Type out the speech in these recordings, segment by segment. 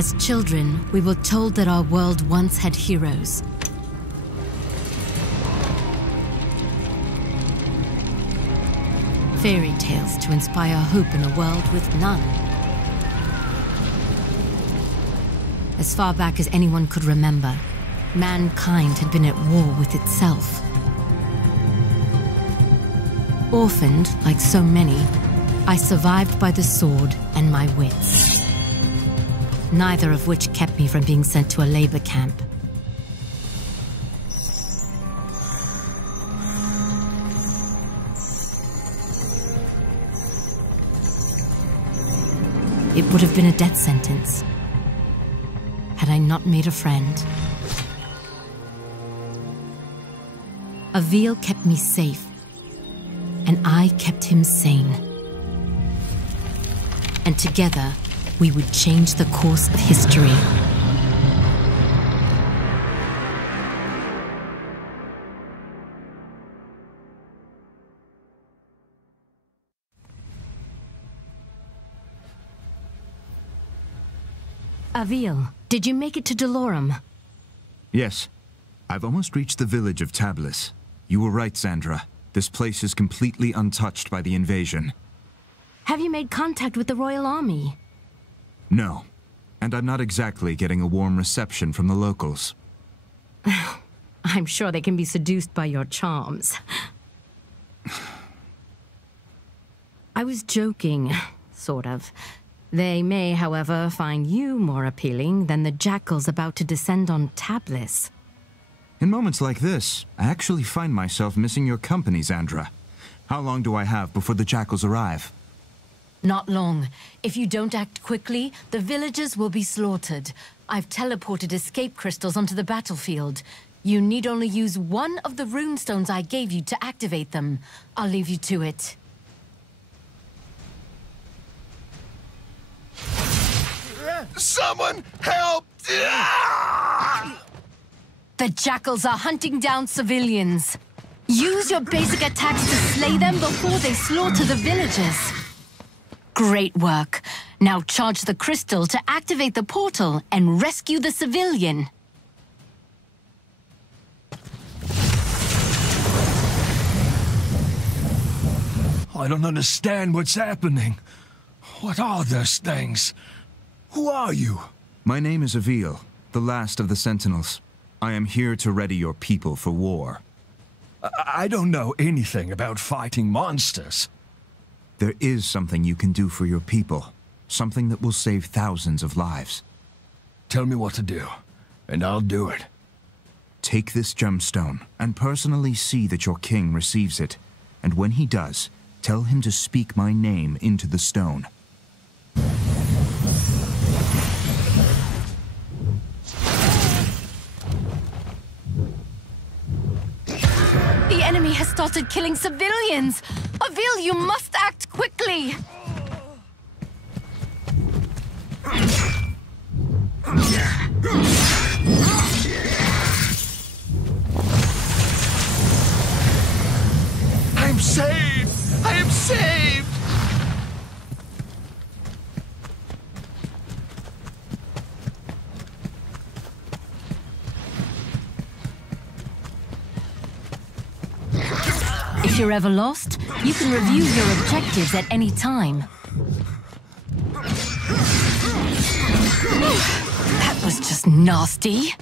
As children, we were told that our world once had heroes. Fairy tales to inspire hope in a world with none. As far back as anyone could remember, mankind had been at war with itself. Orphaned, like so many, I survived by the sword and my wits. Neither of which kept me from being sent to a labor camp. It would have been a death sentence had I not made a friend. Avil kept me safe, and I kept him sane. And together, we would change the course of history. Avil, did you make it to Dolorum? Yes. I've almost reached the village of Tablis. You were right, Sandra. This place is completely untouched by the invasion. Have you made contact with the Royal Army? No. And I'm not exactly getting a warm reception from the locals. I'm sure they can be seduced by your charms. I was joking, sort of. They may, however, find you more appealing than the jackals about to descend on Tablis. In moments like this, I actually find myself missing your company, Sandra. How long do I have before the jackals arrive? Not long. If you don't act quickly, the villagers will be slaughtered. I've teleported escape crystals onto the battlefield. You need only use one of the runestones I gave you to activate them. I'll leave you to it. Someone help! The jackals are hunting down civilians. Use your basic attacks to slay them before they slaughter the villagers. Great work. Now charge the crystal to activate the portal and rescue the civilian. I don't understand what's happening. What are those things? Who are you? My name is Avil, the last of the Sentinels. I am here to ready your people for war. I don't know anything about fighting monsters. There is something you can do for your people. Something that will save thousands of lives. Tell me what to do, and I'll do it. Take this gemstone, and personally see that your king receives it. And when he does, tell him to speak my name into the stone. The enemy has started killing civilians! Avil, you must act quickly! I'm saved! I am saved! If you're ever lost, you can review your objectives at any time. That was just nasty.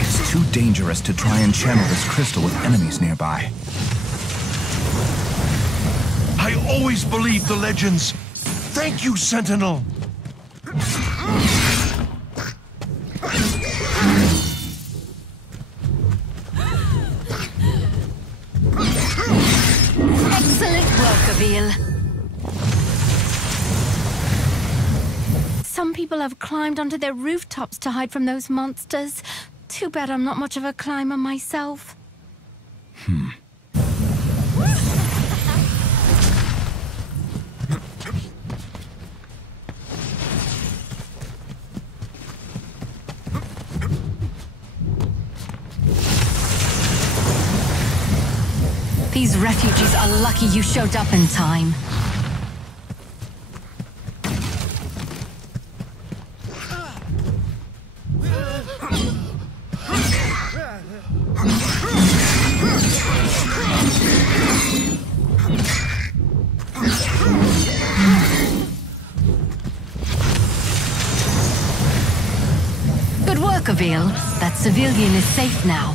It's too dangerous to try and channel this crystal with enemies nearby. I always believed the legends. Thank you, Sentinel. Excellent work, Avil. Some people have climbed onto their rooftops to hide from those monsters. Too bad I'm not much of a climber myself. These refugees are lucky you showed up in time. work, Avil. That civilian is safe now.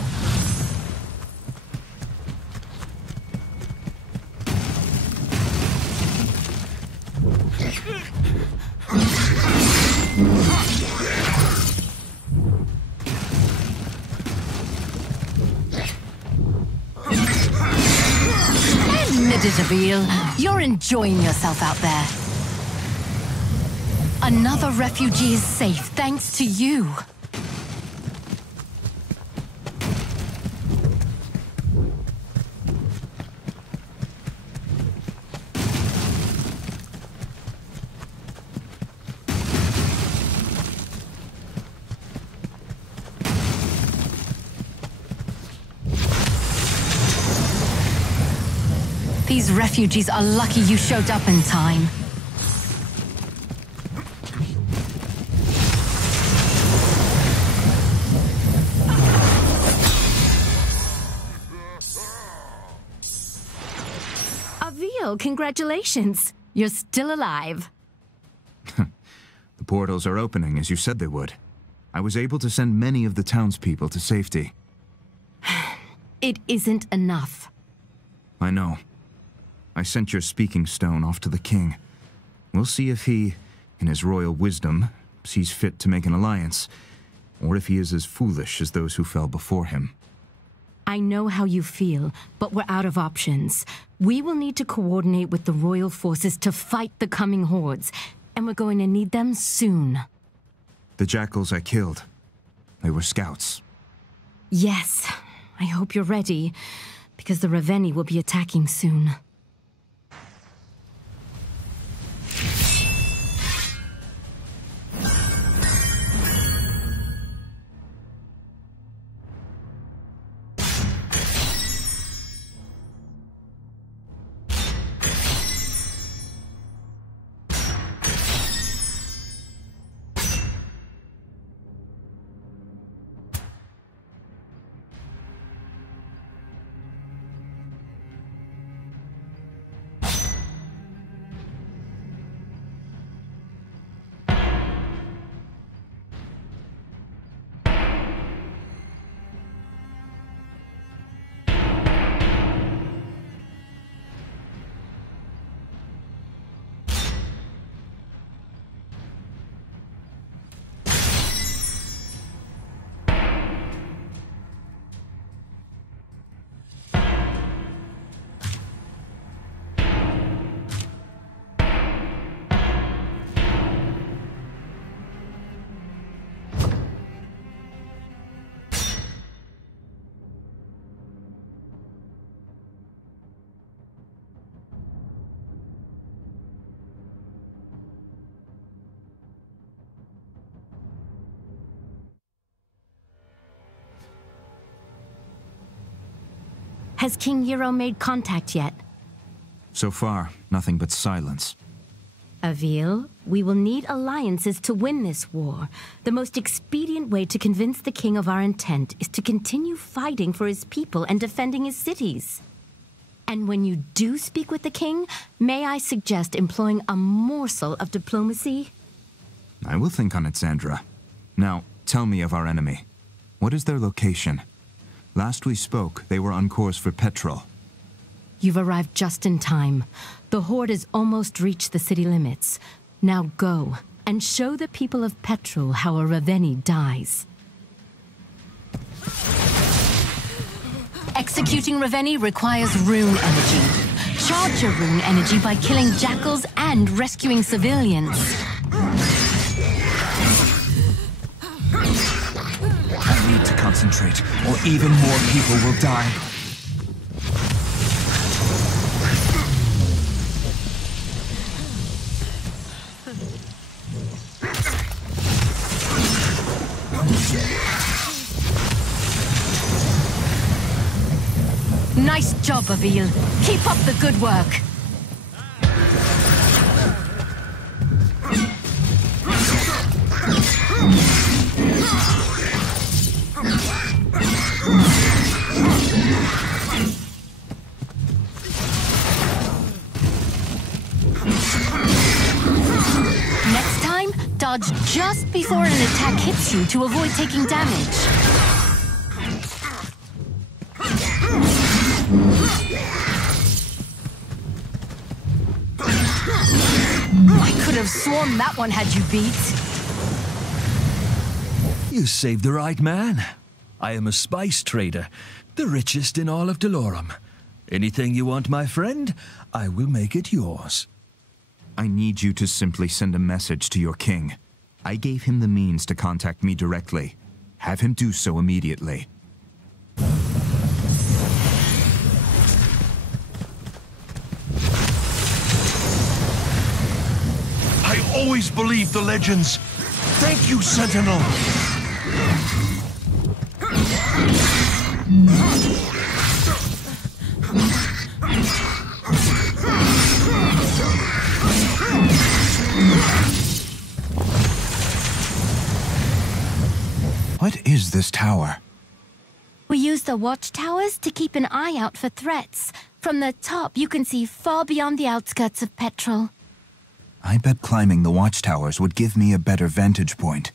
Admit it, Avil. You're enjoying yourself out there. Another refugee is safe thanks to you. These refugees are lucky you showed up in time. Avil, congratulations. You're still alive. The portals are opening, as you said they would. I was able to send many of the townspeople to safety. It isn't enough. I know. I sent your speaking stone off to the king. We'll see if he, in his royal wisdom, sees fit to make an alliance, or if he is as foolish as those who fell before him. I know how you feel, but we're out of options. We will need to coordinate with the royal forces to fight the coming hordes, and we're going to need them soon. The jackals I killed, they were scouts. Yes, I hope you're ready, because the Ravenii will be attacking soon. Has King Hero made contact yet? So far, nothing but silence. Avil, we will need alliances to win this war. The most expedient way to convince the king of our intent is to continue fighting for his people and defending his cities. And when you do speak with the king, may I suggest employing a morsel of diplomacy? I will think on it, Sandra. Now, tell me of our enemy. What is their location? Last we spoke, they were on course for Petrol. You've arrived just in time. The Horde has almost reached the city limits. Now go, and show the people of Petrol how a Ravenii dies. Executing Ravenii requires rune energy. Charge your rune energy by killing jackals and rescuing civilians. I need to concentrate, or even more people will die. Nice job, Avil. Keep up the good work. Next time, charge just before an attack hits you to avoid taking damage. I could have sworn that one had you beat. You saved the right man. I am a spice trader, the richest in all of Delorum. Anything you want, my friend, I will make it yours. I need you to simply send a message to your king. I gave him the means to contact me directly. Have him do so immediately. I always believed the legends. Thank you, Sentinel. What is this tower? We use the watchtowers to keep an eye out for threats. From the top, you can see far beyond the outskirts of Petrol. I bet climbing the watchtowers would give me a better vantage point.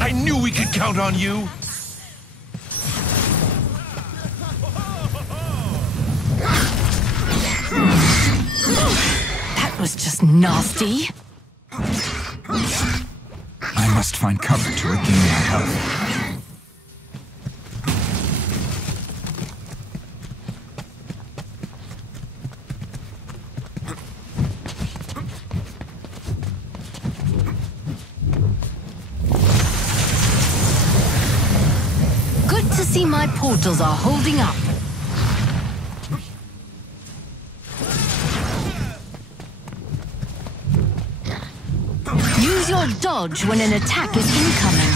I knew we could count on you. That was just nasty. I must find cover to regain my health. See, my portals are holding up. Use your dodge when an attack is incoming.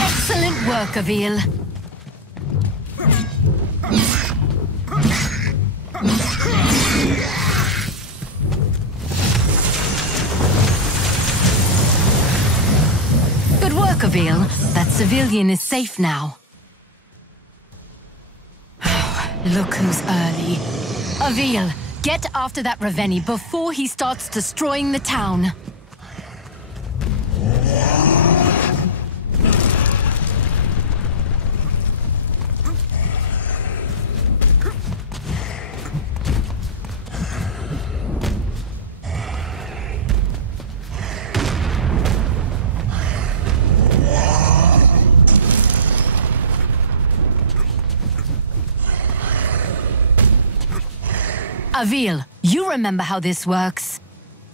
Excellent work, Avil. Good work, Avil. That civilian is safe now. Look who's early. Avil, get after that Ravenii before he starts destroying the town. Avil, you remember how this works.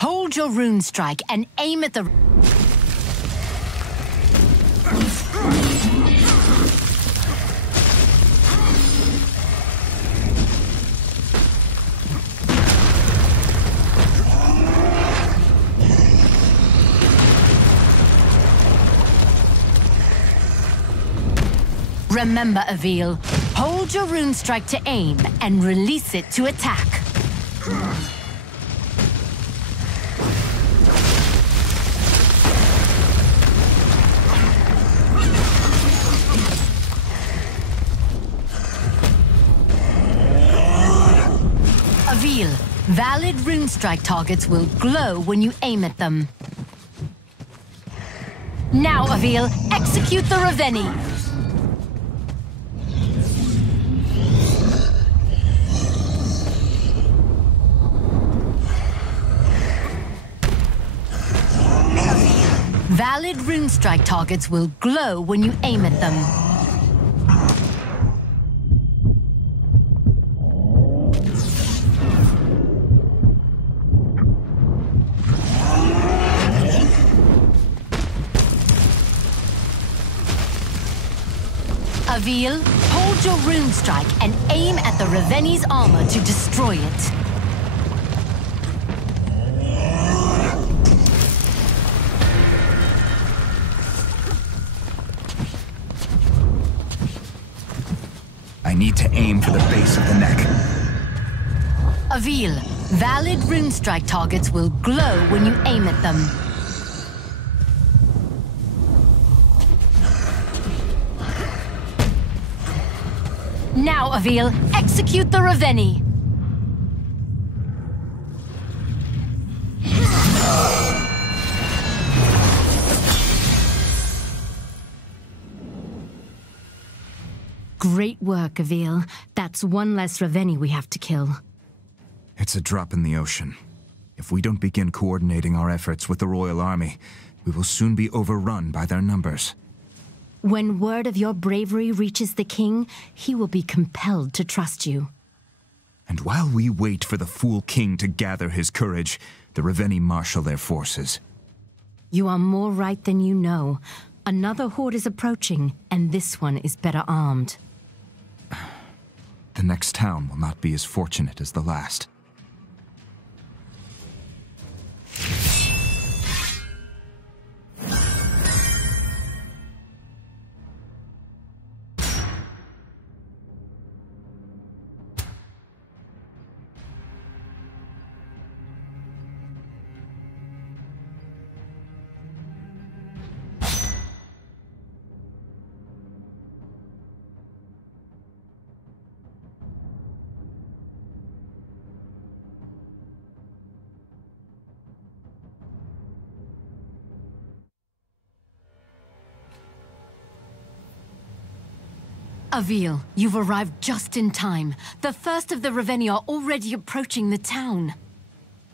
Hold your rune strike and aim at the... Remember, Avil, hold your rune strike to aim and release it to attack. Avil, valid rune strike targets will glow when you aim at them. Now, Avil, execute the Ravenii. Valid rune strike targets will glow when you aim at them. Avil, hold your rune strike and aim at the Ravenei's armor to destroy it. I need to aim for the base of the neck. Avil, valid rune strike targets will glow when you aim at them. Now, Avil, execute the Ravenii. Great work, Avil. That's one less Ravenii we have to kill. It's a drop in the ocean. If we don't begin coordinating our efforts with the Royal Army, we will soon be overrun by their numbers. When word of your bravery reaches the king, he will be compelled to trust you. And while we wait for the fool king to gather his courage, the Ravenii marshal their forces. You are more right than you know. Another horde is approaching, and this one is better armed. The next town will not be as fortunate as the last. Avil, you've arrived just in time. The first of the Ravenii are already approaching the town.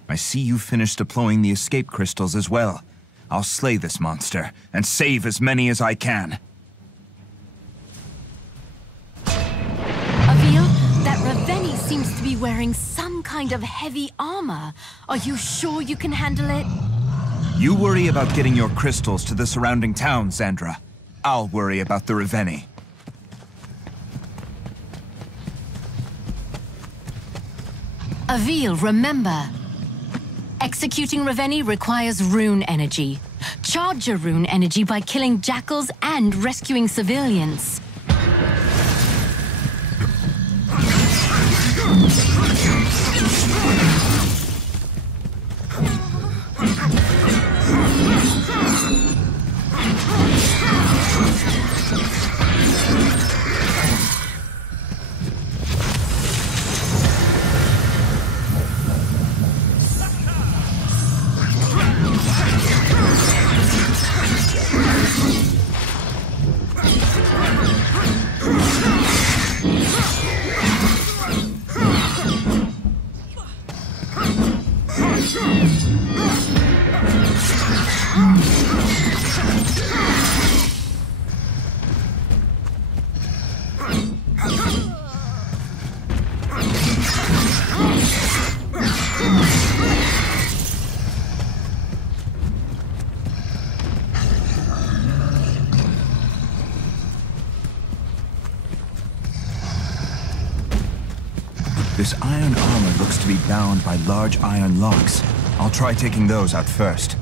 I see you finished deploying the escape crystals as well. I'll slay this monster, and save as many as I can. Avil, that Ravenii seems to be wearing some kind of heavy armor. Are you sure you can handle it? You worry about getting your crystals to the surrounding town, Zandra. I'll worry about the Ravenii. Avil, remember, executing Ravenii requires rune energy. Charge your rune energy by killing jackals and rescuing civilians. This iron armor looks to be bound by large iron locks. I'll try taking those out first.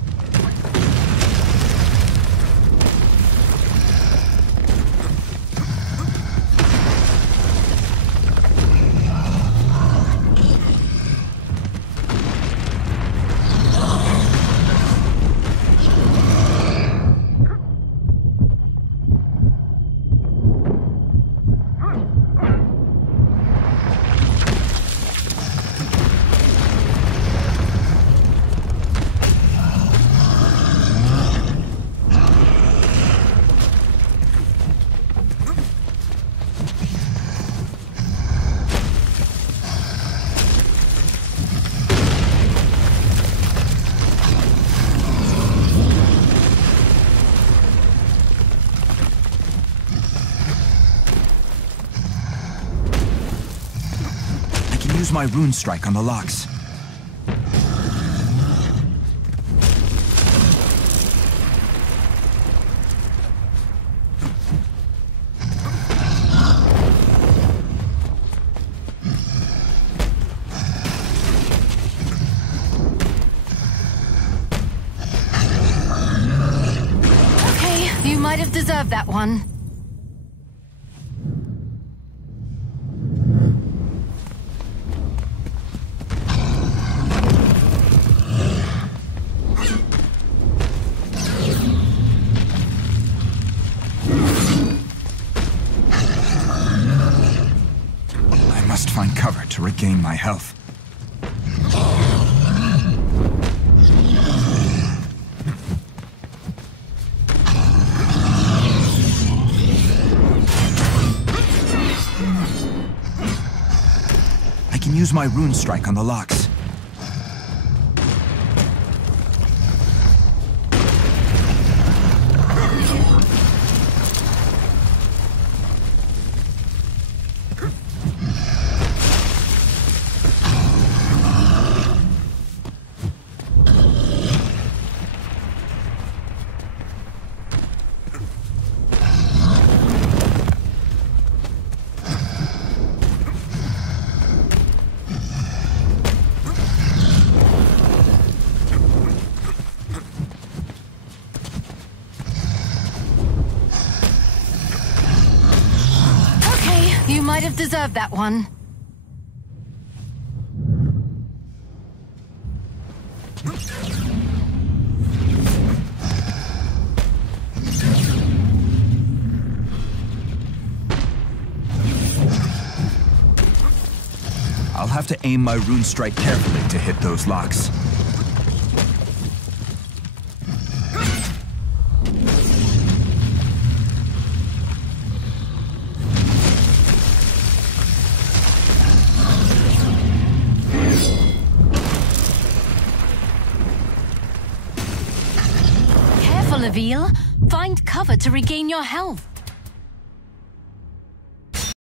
Use my rune strike on the locks. might have deserved that one. I must find cover to regain my health. I can use my rune strike on the locks. You might have deserved that one. I'll have to aim my rune strike carefully to hit those locks. Avil, find cover to regain your health.